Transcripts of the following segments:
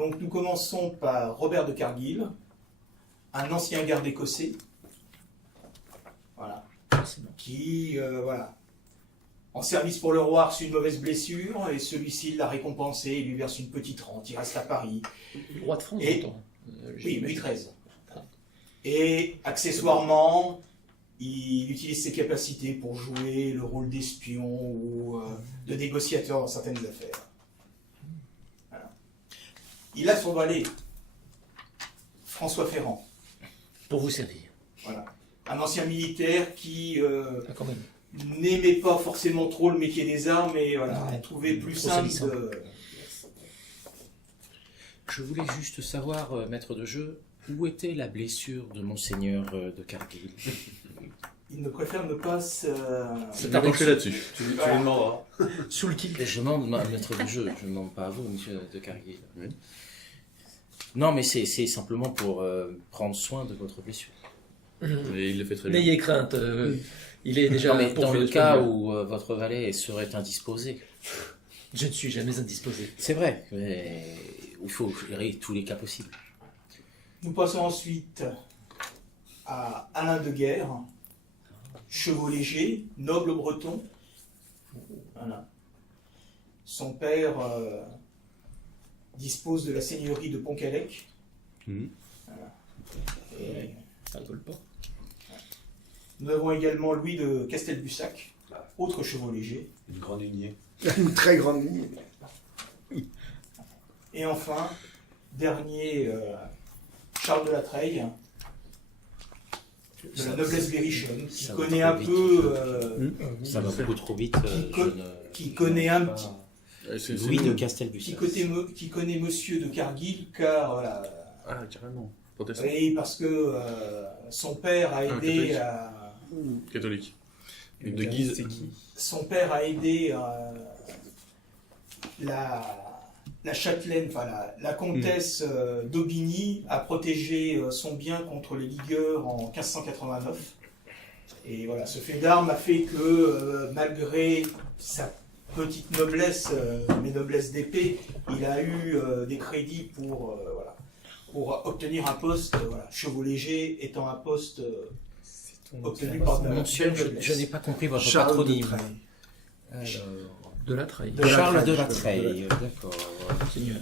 Donc nous commençons par Robert de Cargill, un ancien garde écossais, voilà, qui, voilà, en service pour le roi, a reçu une mauvaise blessure, et celui-ci l'a récompensé, il lui verse une petite rente, il reste à Paris. Le roi de France, Et, j'entends. oui, Louis XIII. Et accessoirement, il utilise ses capacités pour jouer le rôle d'espion ou de négociateur dans certaines affaires. Voilà. Il a son valet, François Ferrand. Pour vous servir. Voilà. Un ancien militaire qui Quand même. n'aimait pas forcément trop le métier des armes et voilà, a trouvé plus simple de... Je voulais juste savoir, maître de jeu, où était la blessure de Monseigneur de Cargill? Il ne préfère ne pas se... C'est un penché là-dessus. Tu lui demanderas. Sous le kilt. Je demande, maître de jeu, je ne demande pas à vous, monsieur de Cargill. Oui. Non, mais c'est simplement pour prendre soin de votre blessure. Et il le fait très bien. N'ayez crainte. Il est déjà Non, mais dans pourvu le de cas soins. où votre valet serait indisposé. Je ne suis jamais indisposé. C'est vrai, mais il faut gérer tous les cas possibles. Nous passons ensuite à Alain de Guerre, chevau léger, noble breton. Voilà. Son père dispose de la seigneurie de Pontcallec. Voilà. Et Ça rigole pas. nous avons également Louis de Castelbussac, autre chevau léger. Une grande lignée. Une très grande ligne. Et enfin, dernier, Charles de la Treille, de la noblesse berrichonne, qui ça va connaît trop un vite. peu... Ça va beaucoup trop vite. qui connaît un petit... Louis de Castelbussac. qui connaît Monsieur de Cargill, car voilà, Ah, carrément. Protestant. oui, parce que son père a aidé catholique. à, Catholique. Et de Guise. C'est qui? son père a aidé la châtelaine, enfin la comtesse d'Aubigny à protéger son bien contre les ligueurs en 1589. Et voilà, ce fait d'armes a fait que malgré sa petite noblesse, mais noblesse d'épée, il a eu des crédits pour, voilà, pour obtenir un poste, voilà, chevau léger étant un poste obtenu par Monsieur, je n'ai pas compris votre Charles de patronyme. Treille. Alors, De la trahi. De la Charles de Treille. la Treille, d'accord. Seigneur.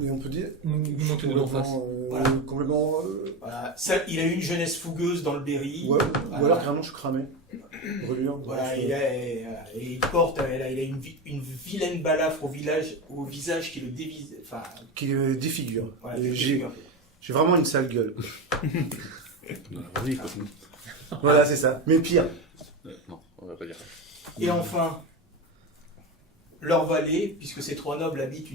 Et on peut dire Vous montez de l'en face. Voilà. complètement Voilà, ça, il a eu une jeunesse fougueuse dans le Berry. ou alors carrément je suis cramé. Brûlure. Voilà, et il porte, il a une vilaine balafre au visage qui le dévise, enfin, Qui défigure. voilà, Et qui le j'ai défigure. vraiment une sale gueule. Oui, quoi. Voilà, c'est ça. Mais pire. Non, on va pas dire. Et enfin, leur valet, puisque ces trois nobles habitent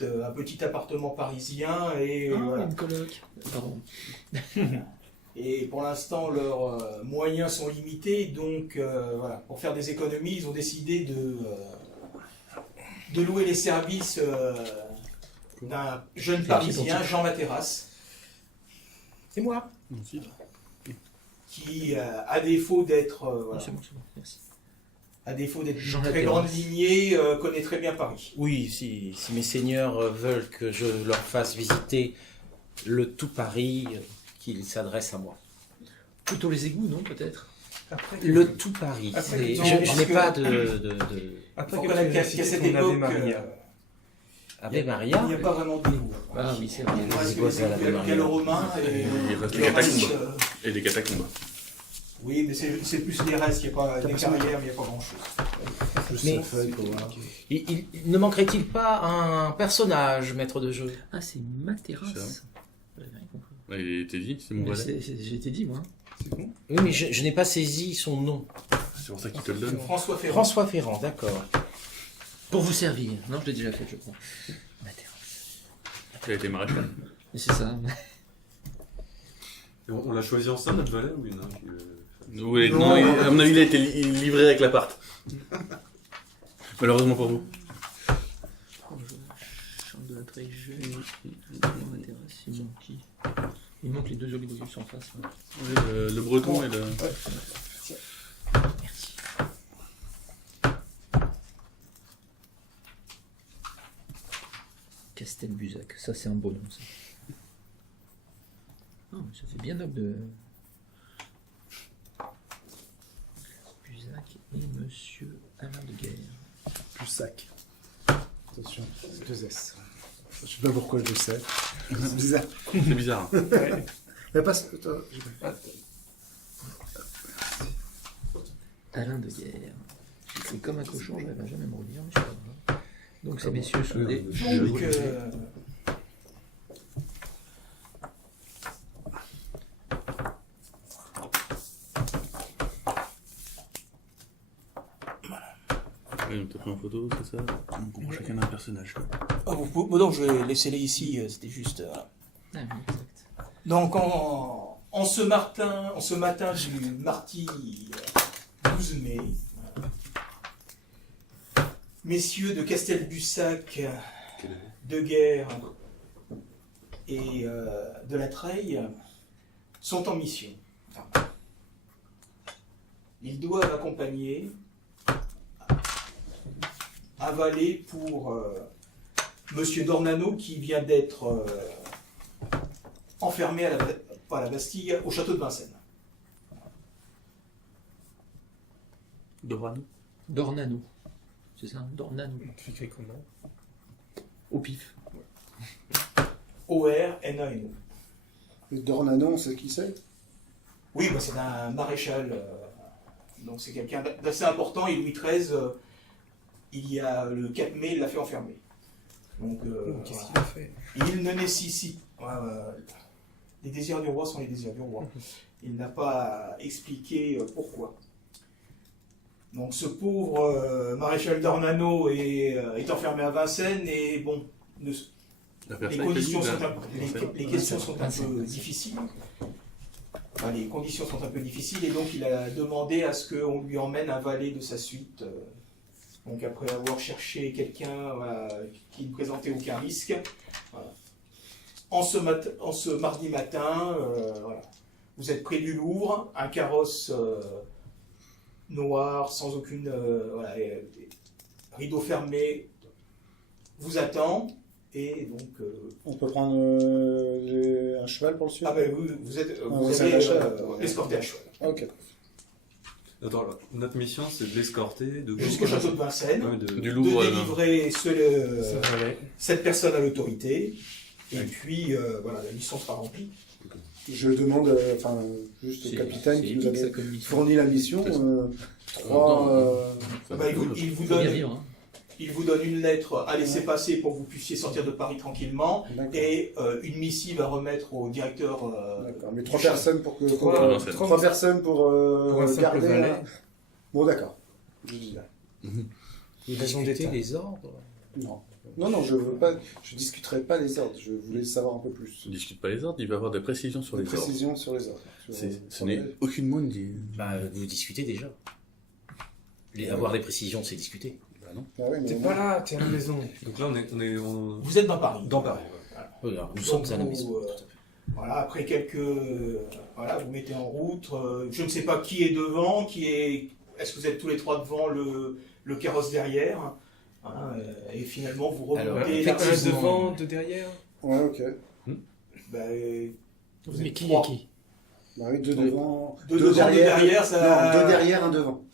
un petit appartement parisien, et voilà. Une coloc. Pardon. Et pour l'instant, leurs moyens sont limités, donc voilà, pour faire des économies, ils ont décidé de louer les services d'un jeune Parisien, Jean Materras, C'est moi. qui, à défaut d'être voilà, C'est bon, merci. à défaut d'être Jean d'une très Materras. grande lignée, connaît très bien Paris. Oui, si mes seigneurs veulent que je leur fasse visiter le tout Paris, qu'ils s'adressent à moi. Plutôt les égouts, non, peut-être? Le tout Paris. Après, c'est- non, je parce n'ai que- pas de Après Faut que connaître tu qu'à as cité cette ton Ave époque, Maria. Ave Maria. il n'y a pas vraiment d'égout. Ah oui, c'est vrai. Il reste Égout à la que Maria. le romain et Il reste le les catacombes. reste, Et des catacombes. oui, mais c'est plus les restes, il n'y a pas des carrières, mais il n'y a pas grand-chose. Mais- Il ne manquerait-il pas un personnage, maître de jeu? Ah, c'est ma C'est terrasse. J'avais rien compris. Ouais, il était dit, c'est mon valet. J'ai été dit, moi. Oui, mais je n'ai pas saisi son nom. C'est pour ça qu'il te le donne. François Ferrand. François Ferrand, d'accord. Pour vous servir. Non, je l'ai déjà fait, je crois. Ma terrasse. Il a été maréchal. Et c'est ça. On l'a choisi ensemble, notre valet, ou il y en a un qui Oui, non, à mon avis, il a été livré avec l'appart. Malheureusement pour vous. Chambre de la Treille, ma terrasse, il manque qui? Il manque les deux oligogus en face. là. Oui, le breton et le... Castelbuzac, ça c'est un beau nom ça. Oh, mais ça fait bien noble de. Buzac et Monsieur Alain de Guerre. Plus sac. Attention, c'est 2 S. Je sais pas pourquoi je le sais. C'est bizarre. C'est bizarre. Hein. Mais pas... Attends, Alain de Guerre. C'est comme un cochon, je n'arrive jamais à me relire, mais c'est pas grave. Donc ces messieurs sont des. Donc, On t'a pris en photo, c'est ça? On comprend chacun un personnage. Quoi. non, je vais laisser les ici, c'était juste... Ah, oui, exact. Donc, en ce matin du mardi 12 mai, messieurs de Castelbuzac, de Guerre et de la Treille sont en mission. Enfin, ils doivent accompagner un valet pour Monsieur Dornano qui vient d'être enfermé à la Bastille au château de Vincennes. Dornano. C'est ça, Dornano. Tu écris comment? Au pif. O-R-N-A-N-O. Le Dornano, on sait qui c'est? Oui, bah, c'est un maréchal. Donc c'est quelqu'un d'assez important. Et Louis XIII, il y a le 4 mai, il l'a fait enfermer. Donc, Qu'est-ce qu'il a fait? il ne nécessite... les désirs du roi sont les désirs du roi. Il n'a pas expliqué pourquoi. Donc ce pauvre maréchal Dornano est enfermé à Vincennes et bon, les conditions sont les questions sont un peu difficiles. Enfin, les conditions sont un peu difficiles et donc il a demandé à ce qu'on lui emmène un valet de sa suite. Donc après avoir cherché quelqu'un qui ne présentait aucun risque, voilà. En ce mardi matin, voilà. Vous êtes près du Louvre, un carrosse noir, sans aucune rideau fermé, vous attend. Et donc, On peut prendre un cheval pour le suivre? ah ben vous c'est allez un cheval. l'escorter à cheval. Ok. Attends, notre mission c'est de l'escorter Jusqu'au château de Vincennes, Ouais, Du de Louvre. délivrer Voilà. cette personne à l'autorité. Et puis, voilà, la mission sera remplie. Je demande juste au capitaine qui nous avait fourni la mission. Bah, il vous donne une lettre à laisser passer pour que vous puissiez sortir de Paris tranquillement et une missive à remettre au directeur. D'accord, mais 3 personnes pour que. Trois Personnes pour un simple garder. valet. Bon, d'accord. Vous Raison discutez d'État. les ordres? Non, je veux pas. Je discuterai pas les ordres. Je voulais savoir un peu plus. Ne discute pas les ordres, il va avoir des précisions sur Des les ordres. précisions sur les ordres. Ce n'est aucunement dit. Bah, vous discutez déjà. Avoir des précisions, c'est discuter. Bah non. Ah ouais, mais T'es au pas moins- là, t'es à la maison. Donc là on Vous êtes dans Paris. dans Paris. Oui, alors, nous Donc, sommes à la vous, maison. voilà, après quelques. Voilà, vous mettez en route. Je ne sais pas qui est devant, Est-ce que vous êtes tous les trois devant le carrosse derrière? Voilà, et finalement, vous remontez Alors, Un largement. devant, deux derrière. Ouais, ok. Bah, vous Mais êtes qui trois. est qui? Bah oui, 2 devant. Deux devant, deux derrière, ça. Non, 2 derrière, 1 devant.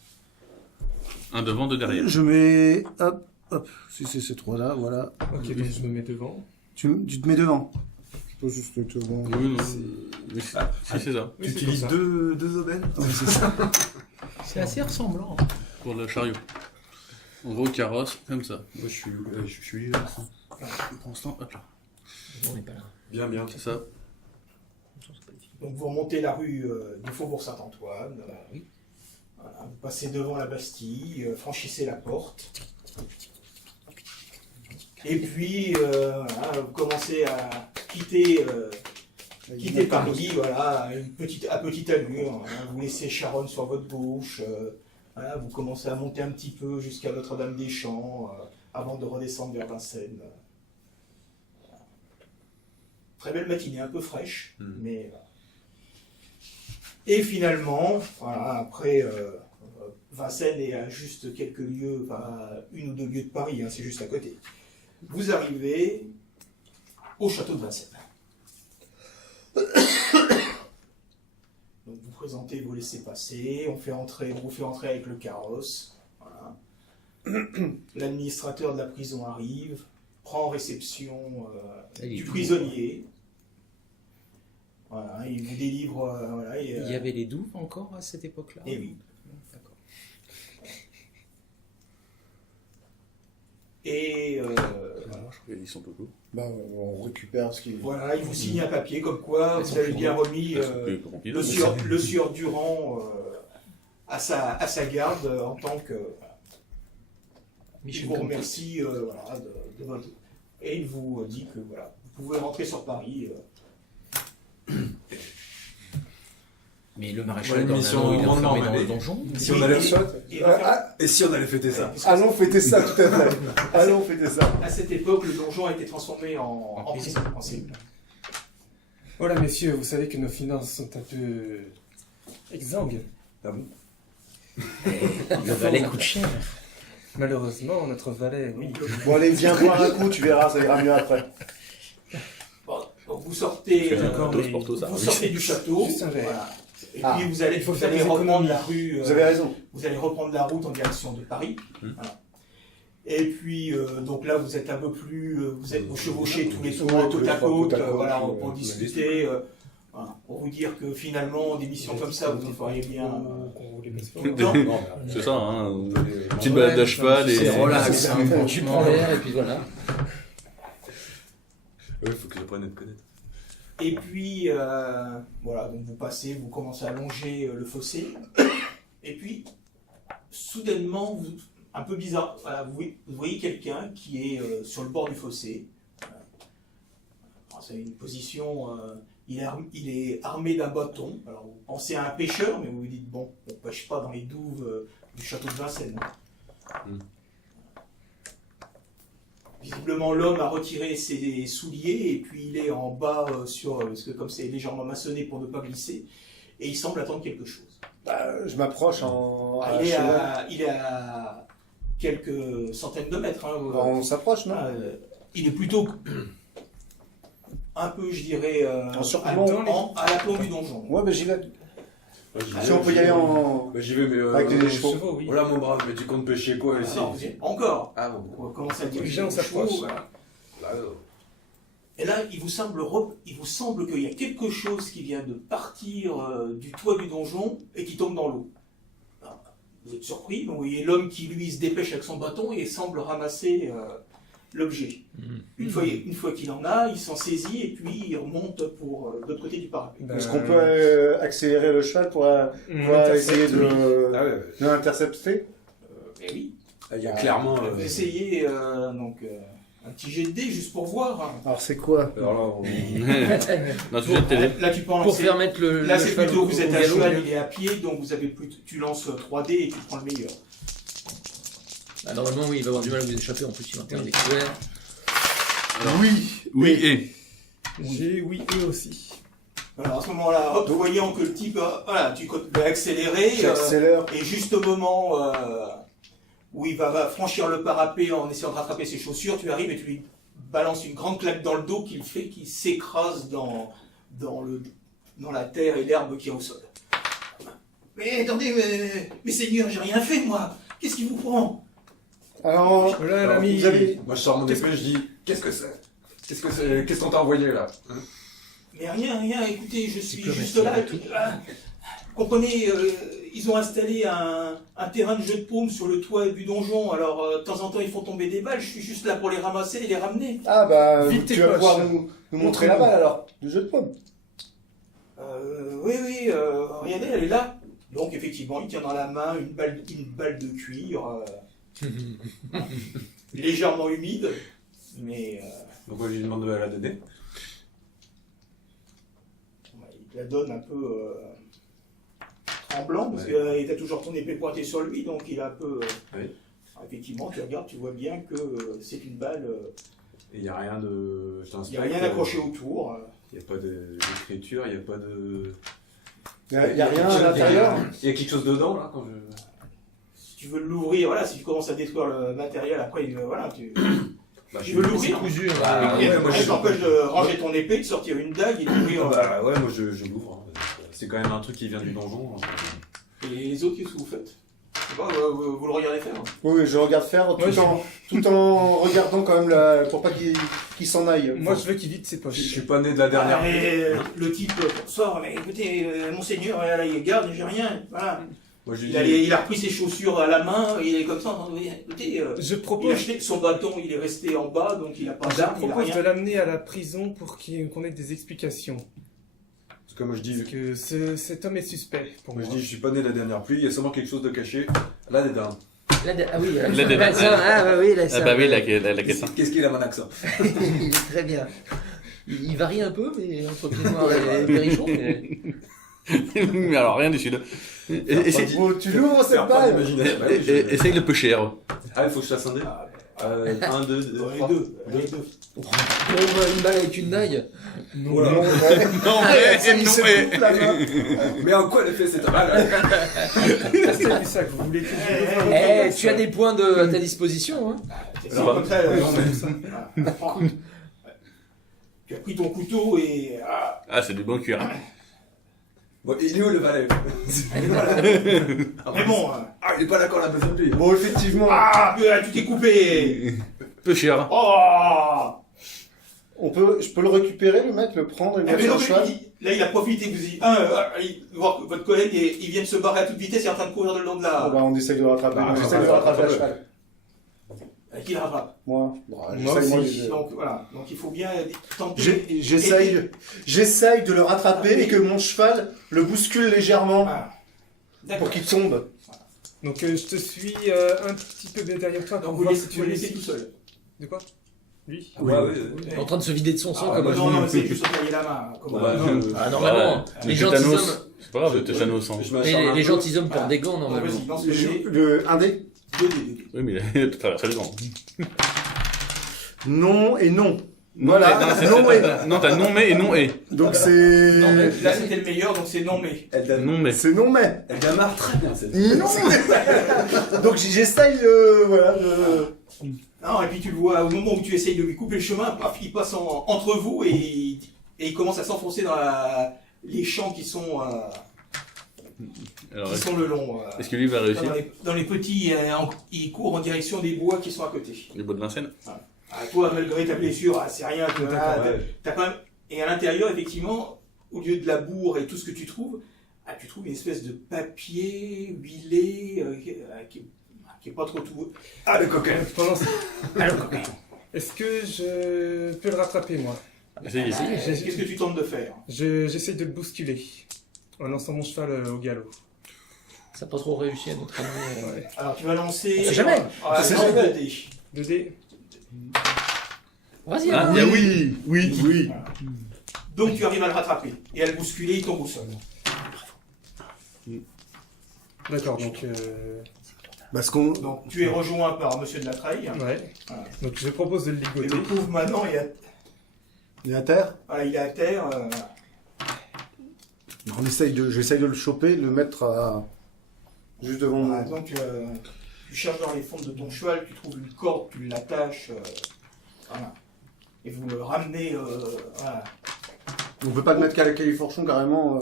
Un devant, deux derrière. Je mets. Hop. Si c'est ces 3 là, voilà. Ok, donc je me mets devant. Tu te mets devant. Je peux juste te devant. Oui, non. Mais si, c'est ça. Oui, c'est pour ça. deux aubaines? C'est ça. C'est assez ressemblant. Pour le chariot. En gros, carrosse, comme ça. Moi je suis là. Pour l'instant, hop là. On n'est pas là. Bien. C'est ça. Donc vous remontez la rue du Faubourg Saint-Antoine. Oui. Voilà, vous passez devant la Bastille, franchissez la porte. Et puis, voilà, vous commencez à quitter Paris, voilà, à petite allure. Hein. Vous laissez Charonne sur votre gauche. Voilà, vous commencez à monter un petit peu jusqu'à Notre-Dame-des-Champs avant de redescendre vers Vincennes. Voilà. Très belle matinée, un peu fraîche, mais... Et finalement, voilà, après, Vincennes est à juste quelques lieues, enfin, 1 ou 2 lieues de Paris, hein, c'est juste à côté. Vous arrivez au château de Vincennes. Donc vous présentez vos laissez-passer, on vous fait entrer avec le carrosse. Voilà. L'administrateur de la prison arrive, prend réception du prisonnier. Voilà, il vous délivre. Voilà, Il y avait les douves encore à cette époque-là? Et oui. D'accord. Et Ils sont beaucoup. Bah, on récupère ce qui... voilà, il vous signe un papier comme quoi vous avez bien remis le sieur Durand à sa garde en tant que. Il vous remercie voilà, de votre. Et il vous dit que voilà, vous pouvez rentrer sur Paris. Mais le maréchal une mission Dornano, il est grandement enfermé dans le menée. donjon. Si on allait Et Et si on allait fêter ça? Allons fêter ça, tout à fait. Allons fêter ça. à cette époque, le donjon a été transformé en prison, en cellule. Voilà, messieurs, vous savez que nos finances sont un peu exsangues. Ah bon? Le valet coûte cher. Malheureusement, notre valet, oui. Bon, allez, viens boire un coup, tu verras, ça ira mieux après. Bon, donc vous sortez, vous sortez du château. Juste un verre. Voilà. Et Ah. puis vous allez faut faire reprendre des économies. la rue. Vous avez raison. Vous allez reprendre la route en direction de Paris. Voilà. Et puis, donc là, vous êtes un peu plus. Vous chevauchez tous les trois Ouais, tous côte les à trois côte, côte à côte, voilà, ouais, pour ouais, discuter. Voilà, pour vous dire que finalement, des missions comme ça, vous en feriez bien. Non, C'est ça, hein. Petite Ouais, balade à cheval C'est et. relax, hein, tu prends l'air et puis voilà. Il faut que j'apprenne à te connaître. Et puis, voilà, donc vous passez, vous commencez à longer le fossé. Et puis, soudainement, un peu bizarre, voilà, vous voyez quelqu'un qui est sur le bord du fossé. Alors, c'est une position, il est armé d'un bâton. Alors, vous pensez à un pêcheur, mais vous vous dites, bon, on ne pêche pas dans les douves du château de Vincennes. Visiblement, l'homme a retiré ses souliers et puis il est en bas parce que comme c'est légèrement maçonné pour ne pas glisser, et il semble attendre quelque chose. Bah, je m'approche en... Il est à quelques centaines de mètres. Hein, On s'approche, non? Il est plutôt un peu, je dirais, En surplomb. à l'aplomb du donjon. Ouais, bah j'y vais. Si on peut y aller en... Bah, j'y vais, mais. Avec des chevaux. Chevaux, oui. Voilà, mon brave, mais tu comptes pêcher quoi Ah, ici? non, vous y êtes encore. Ah bon. On va commencer à diriger Déjà, on les chevaux, s'approche. voilà. Là, Et là, il vous semble qu'il y a quelque chose qui vient de partir du toit du donjon et qui tombe dans l'eau. Alors, vous êtes surpris, vous voyez l'homme qui, lui, se dépêche avec son bâton et semble ramasser l'objet. Une fois qu'il en a, il s'en saisit et puis il remonte pour l'autre côté du parapet. Est-ce qu'on peut accélérer le cheval pour essayer de Ah ouais. l'intercepter? Mais oui, Il y a clairement. vous essayez un petit jet de dés juste pour voir. Hein. Alors c'est quoi? Alors là, on... Non, tu viens de télé. Là, tu peux en Pour lancer. faire mettre le Là, c'est cheval plutôt au vous êtes à galop. cheval, il est à pied, donc vous avez tu lances 3 dés et tu prends le meilleur. Bah, normalement, oui, il va avoir du mal à vous échapper. En plus, il va faire des couverts. Oui et. J'ai oui et aussi. Alors à ce moment-là, hop, voyant que le type, voilà, tu vas accélérer, J'accélère. et juste au moment où il va franchir le parapet en essayant de rattraper ses chaussures, tu arrives et tu lui balances une grande claque dans le dos qu'il s'écrase dans la terre et l'herbe qui est au sol. Mais attendez, mais Seigneur, j'ai rien fait moi. Qu'est-ce qui vous prend? Alors, Voilà, Alors, l'ami. vous avez... Moi, je sors mon épée, je dis qu'est-ce que c'est? Qu'est-ce qu'on t'a envoyé là? Mais rien, écoutez, je suis Diplomatie, juste là. tout. Comprenez, ils ont installé un terrain de jeu de paume sur le toit du donjon, alors de temps en temps ils font tomber des balles, je suis juste là pour les ramasser et les ramener. Ah bah, Vite tes tu vas poches. pouvoir nous montrer la balle alors, du jeu de paume. Oui, regardez, elle est là. Donc effectivement, il tient dans la main une balle de cuir, légèrement humide, mais Donc, moi, je lui demande de la donner. il la donne un peu tremblant, parce Ouais. qu'il a toujours ton épée pointée sur lui, donc il a un peu... Oui. Effectivement, tu regardes, tu vois bien que c'est une balle, Et il n'y a rien de. il n'y a rien accroché autour. Il n'y a pas d'écriture, il n'y a pas de. Il y a rien à l'intérieur. Il y a quelque chose dedans là quand je. Si tu veux l'ouvrir, voilà, si tu commences à détruire le matériel, après, voilà, Bah, Tu veux C'est l'ouvrir? cousu. Ah, Et ouais, moi, ça je- t'empêche de ranger ton épée, de sortir une dague et d'ouvrir. Bah ouais, moi je l'ouvre. Hein. C'est quand même un truc qui vient du donjon. Et les autres, qu'est-ce que vous faites? Je sais pas, vous le regardez faire? Oui, je regarde faire tout en regardant quand même pour pas qu'il s'en aille. Moi, je veux qu'il vide ses Je poches. suis pas né de la dernière. Ah, mais le type sort, mais écoutez, monseigneur, là, il garde, j'ai rien. Voilà. Moi je lui Il a repris ses chaussures à la main, il est comme ça, écoutez, Je il a propose, acheté son bâton, il est resté en bas, donc il a pas je d'arme, il a propose de rien. l'amener à la prison pour qu'on ait des explications. Parce que moi je dis. Parce que cet homme est suspect pour Moi moi. je dis, je suis pas né de la dernière pluie, il y a sûrement quelque chose de caché. Là, des dames. Ah oui, Là, des- ah, ça, ah bah oui, là, ça. Ah bah oui, la caisse. Qu'est-ce qu'il a mon accent? Il est très bien. Il varie un peu, mais entre Pied Noir et Perrichon. Mais... Mais alors, rien du sud. Essaye Oh, tu l'ouvres cette balle. essaye le peu cher. Ah, il faut que je fasse un dé. 1, 2, Dans les 3. deux. On voit une balle avec une dague. Voilà. Non, Il se coupe la main. Mais en quoi elle a fait cette balle? C'est ça que vous voulez que je vous Eh, tu as des points à ta disposition. Hein. C'est au contraire, voilà. Prends. Tu as pris ton couteau et... Ah, Ah, c'est du bon cuir. Bon, il est où le valet? mais bon, Ah, il est pas d'accord, on a besoin de lui. Bon, effectivement, tu t'es coupé. Peu cher. Oh. je peux le récupérer, le mec, le prendre et le Ah, mais mettre non, sur le cheval. là, il a profité, vous dites, voir que votre collègue, il vient de se barrer à toute vitesse, il est en train de courir le long de Ah la... bah, on essaye de le rattraper. Bah, J'essaye de le rattraper à cheval. Qui le rattrape. Moi, Moi j'essaye, aussi. Donc voilà, donc il faut bien tenter... J'essaye de le rattraper et que mon cheval le bouscule légèrement Ah. pour D'accord. qu'il tombe. Donc je te suis un petit peu derrière toi pour Donc vous voir laissez, si tu tu le as laissez tout seul. De quoi Lui Ouais, ouais. En train de se vider de son sang Ah, comme un non, chien. non, c'est juste tailler la main. Comment Bah, Ah, normalement, les gentilshommes, C'est pas grave, tétanos au sang. Je m'acharne un les peu. gentilshommes portent Ah. des gants Donc, normalement. vas-y, lance le dé. Un dé. 2 dés. Oui, mais il a traversé le grand. Non et non. Non, Voilà, mais- non mais. Non, t'as non mais et non et. Donc Non, mais c'est. là c'était le meilleur, donc c'est non mais. Non mais. C'est non mais. Elle démarre très bien cette. Non Donc j'essaye voilà, de. Non, et puis tu le vois, au moment où tu essayes de lui couper le chemin, paf, il passe entre vous et il commence à s'enfoncer dans les champs qui sont Alors, le long. est-ce que lui va réussir? Dans les petits, il court en direction des bois qui sont à côté. Les bois de Vincennes? Ah, toi, malgré ta blessure, c'est rien. Ouais. T'as quand même... Et à l'intérieur, effectivement, au lieu de la bourre et tout ce que tu trouves une espèce de papier huilé qui est pas trop tout. Ah, le coquin. Pendant ce- Est-ce que je peux le rattraper moi Essayez. Qu'est-ce que tu tentes de faire? J'essaye de le bousculer en lançant mon cheval au galop. Ça n'a pas trop réussi à notre ami. Alors tu vas lancer. On sait jamais. Ah, On sait lance jamais. 2 dés. 2D. Vas-y, Ah, hein. Oui. Donc tu arrives à le rattraper et à le bousculer, il tombe au sol. D'accord, donc Parce qu'on. Donc tu es rejoint par Monsieur de la Treille. ouais. Voilà. Donc je propose de le Et ligoter. le pauvre maintenant, Il est à terre. voilà, il est à terre. J'essaye de le choper, de le mettre juste devant Voilà, moi. donc tu cherches dans les fentes de ton cheval, tu trouves une corde, tu l'attaches. Voilà. Et vous le ramenez. Voilà. On peut pas le mettre qu'à la califourchon carrément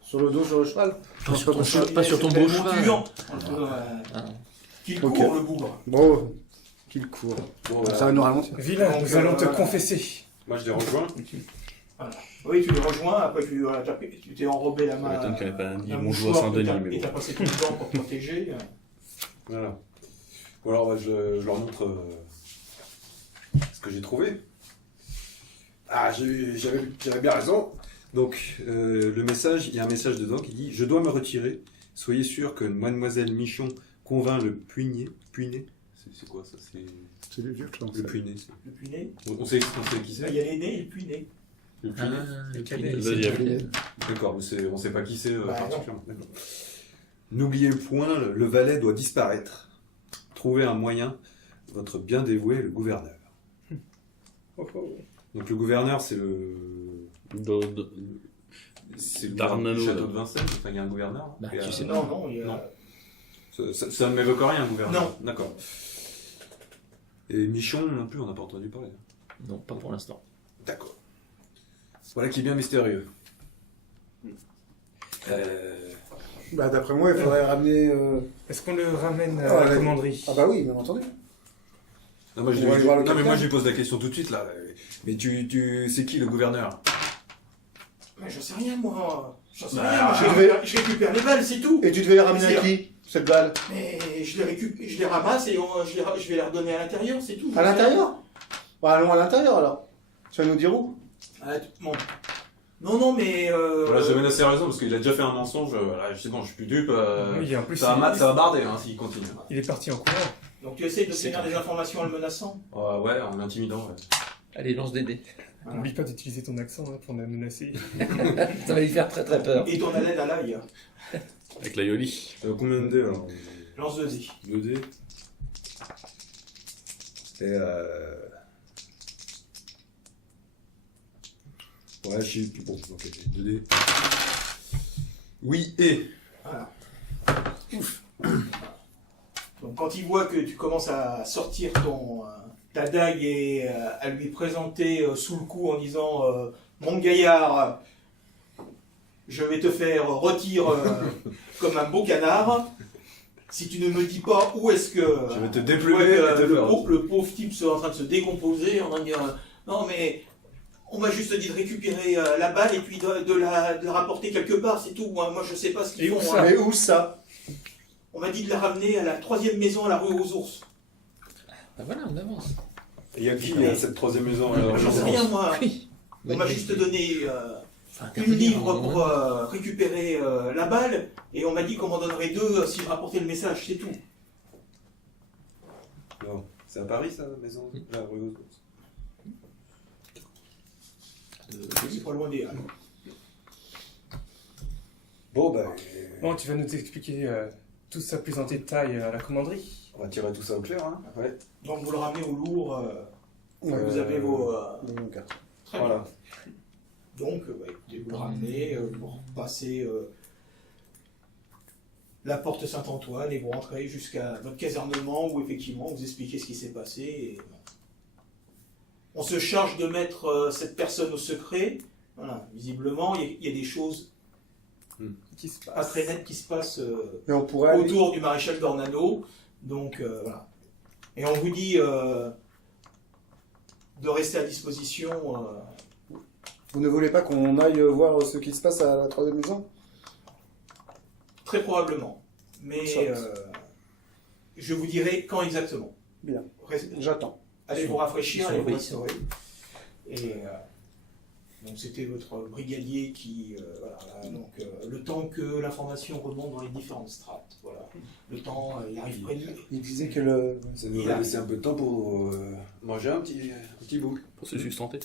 sur le dos, sur le cheval. Pas sur ton possible. pas sur ton C'est beau la cheval. monture, Ah. Qu'il Ok. court, le bougre. Bon, qu'il court. Bon, Ça va nous ralentir. Vilain, Donc, nous allons te voilà. confesser. Moi je les rejoins. Oui, tu les rejoins, après tu t'es enrobé la main. Ça m'étonne qu'elle ait pas dit un bonjour à mouchoir Saint-Denis, que t'as- mais Et bon. t'as passé ton temps pour te protéger. Voilà. Bon alors bah, je leur montre ce que j'ai trouvé. Ah, j'avais bien raison. Donc le message, il y a un message dedans qui dit « Je dois me retirer. Soyez sûr que mademoiselle Michon convainc le Puinet. » C'est quoi ça? C'est C'est le vieux que le Puinet. Le puinet. On sait qui Il c'est? y a les nez et le puinet. Le Ah, Puinet. le cadet. cadet. Vas-y, D'accord, mais on sait pas qui c'est Bah, particulièrement. D'accord. N'oubliez point, le valet doit disparaître. Trouvez un moyen, votre bien dévoué, le gouverneur. Oh, oh. Donc le gouverneur, c'est le Darnano, château là. de Vincennes. Enfin, il y a un gouverneur. Bah, Et, tu sais Non, il y a... Non. Ça ne m'évoque rien, un gouverneur. Non. D'accord. Et Michon non plus, on n'a pas entendu parler. Non, pas pour l'instant. D'accord. Voilà qui est bien mystérieux. Bah, d'après moi, il faudrait ramener. Est-ce qu'on le ramène Ah, à la ouais. commanderie? Ah, bah oui, bien entendu. Non, moi, On va aller voir le non, mais moi capitaine. je lui pose la question tout de suite là. Mais c'est qui le gouverneur? Mais j'en sais rien, moi. J'en sais Bah, rien. Moi, je récupère les balles, c'est tout. Et tu devais les ramener à qui, cette balle? Mais je les ramasse et je vais les redonner à l'intérieur, c'est tout. À l'intérieur? Bah, allons à l'intérieur alors. Tu vas nous dire où? Bon. Non, mais... Voilà, je mène assez raison parce qu'il a déjà fait un mensonge. Voilà, c'est bon, je suis plus dupe. Oui, en plus, ça va barder hein, s'il continue. il est parti en courant. Donc tu essaies d'obtenir des informations en le menaçant. Ouais, en l'intimidant. Ouais. Allez, lance des dés. N'oublie pas d'utiliser ton accent hein, pour la menacer. Ça va lui faire très très peur. Et ton haleine à l'œil. Avec la Yoli. Combien de dés alors? Lance 2 dés. 2 dés. Et ouais, je sais plus bon. Ok, 2 dés. Oui, et. Voilà. Ouf. Donc quand il voit que tu commences à sortir ta dague et à lui présenter sous le cou en disant mon gaillard, je vais te faire rôtir comme un beau canard. Si tu ne me dis pas où est-ce que Je vais te tu déplumer vois et que te faire le pauvre type serait en train de se décomposer, en train de dire non mais on m'a juste dit de récupérer la balle et puis de la rapporter quelque part, c'est tout. Moi je sais pas ce qu'ils Et où font. ça Mais où ça? On m'a dit de la ramener à la 3e maison à la rue aux ours. Bah voilà, on avance. Il y a qui cette troisième maison J'en sais rien moi. Oui. On m'a juste donné Faut une intervenir, livre à un pour moment. récupérer la balle et on m'a dit qu'on m'en donnerait 2 si je rapportais le message, c'est tout. Non. C'est à Paris ça, la maison? La rue aux ours. C'est pas loin des Halles. Bon, ben, Bon, tu vas nous expliquer tout ça plus en détail à la commanderie. on va tirer tout ça au clair, hein. Ouais. Donc vous le ramenez au lourd, vous Euh, avez vos... mon carton. Très Voilà. bien. Donc, écoutez, vous le ramenez, vous repassez la porte Saint-Antoine et vous rentrez jusqu'à votre casernement où effectivement vous expliquez ce qui s'est passé. Et, on se charge de mettre cette personne au secret. Voilà, visiblement, il y a des choses Qui se pas passe très nettes qui se passent Mais on pourrait aller... autour du maréchal d'Ornano. Donc, voilà. Et on vous dit de rester à disposition. Vous ne voulez pas qu'on aille voir ce qui se passe à la 3e maison? Très probablement. Mais Soit. je vous dirai quand exactement. Bien. Reste- J'attends. Allez vous rafraîchir, Sur allez vous oui, restaurer. Et donc c'était votre brigadier qui... donc, le temps que l'information remonte dans les différentes strates. Voilà. Le temps, il arrive près de nous. Il disait que le... Ça nous va laisser un peu de temps pour manger un petit bout. Pour se sustenter.